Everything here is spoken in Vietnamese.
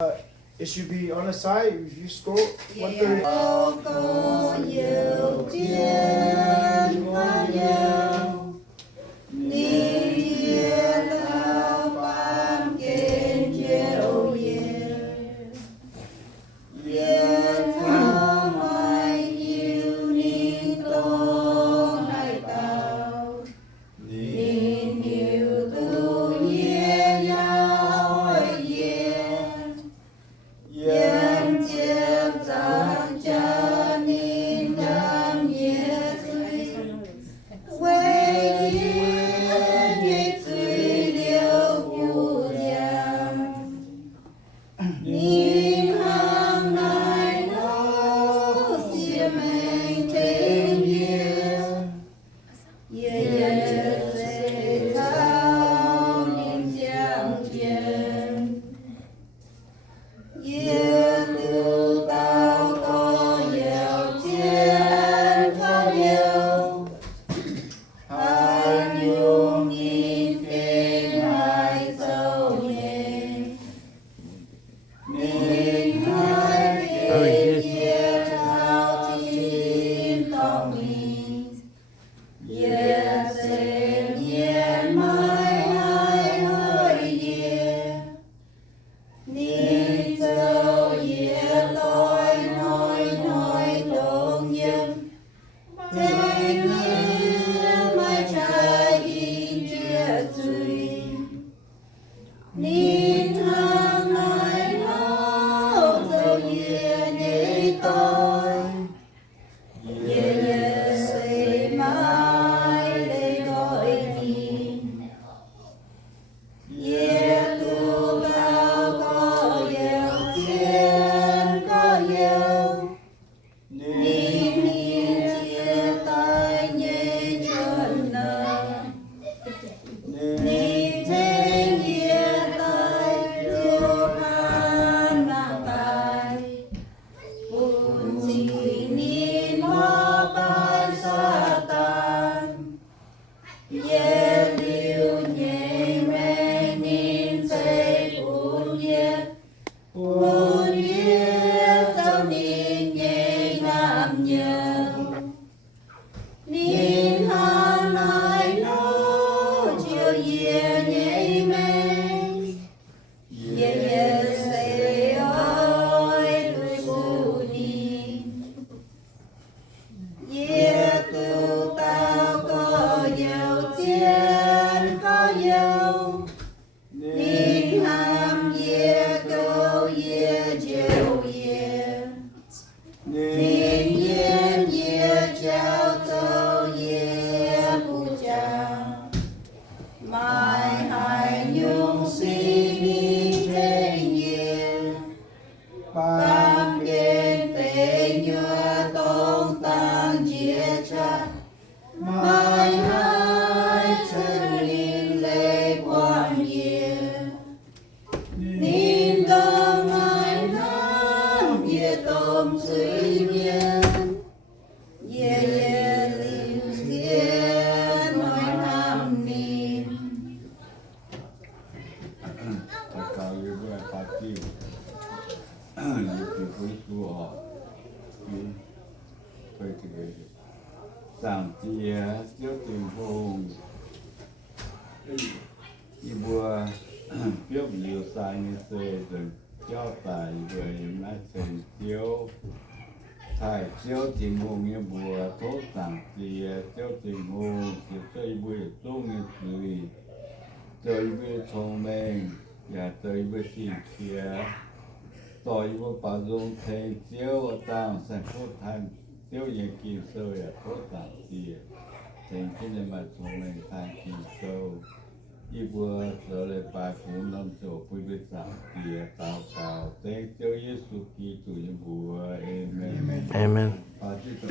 It should be on the side. If you scroll, one third. Có nhiều thiên có nhiều ni thiên lao ban kiến chiều yên thao mai nhiều ninh tôn hải tàu ninh nhiều tu nhiên nhau yên yên chiêm giang cha ninh nam nhiệt suy quê nhiên nhiệt suy liêu cụ giang ninh hang nai nô xiêm anh thế nhiên yên sẽ thao ninh giang chiêm yên lưu tao có nhiều chiến có nhiều hai nhung nhìn kinh hai sâu nhẹ nhìn hai kinh yên thao tim tòng mình yên sẽ yên mai hai hơi yên ninh châu yên lối nói đông yên thế nhiên mai trái in chia duy ninh hang nói nó châu yên nhị tôi yên xây mai để gọi nhìn yên tu tao có yêu thiên có yêu ninh ninh chia tay nhé chân nợ ninh thế nhiên tay tiêu phan nặng tay buồn chỉ ninh hoa bay xa tan yên liu nhẹ mê ninh xây buồn yên sao ninh nhẹ nam nhiều ninh hang nói nó chiều yên nhẹ mê yên xây ơi tôi buồn ninh yên tu tao có nhiều thiên có nhiều ninh ham yên câu yên chiều yên ninh yên yên trao châu yên bu tràng mai hai nhung suy đi thế nhiên tam kiên tế nhựa tông tăng chia chặt mai hai chân linh lê quan yên ninh đông ai nam ye tôm suy nhiên ye liu thiên nói nam ninh Tất cả những cái phát triển những cái cuối của họ thì phải thực hiện giảm chia trước tình huống đi bùa biết nhiều sai như thế rồi cho tài về mà thành chiếu thải chiếu tình huống như bùa tốt giảm chia chiếu tình huống thì chơi bùa tốt như thế chơi bùa thông minh và chơi bùa xin kia tội bùa bảo dung thành chiếu tăng sản xuất thành chiếu những kỳ sâu và tốt giảm chia thành cái này mà thông minh thành kỳ sâu y bùa trở lại bài phủ năm chỗ quý vị giảm kia tạo cao tên cho Giêsu Kitô những bùa amen Amen. Và chúc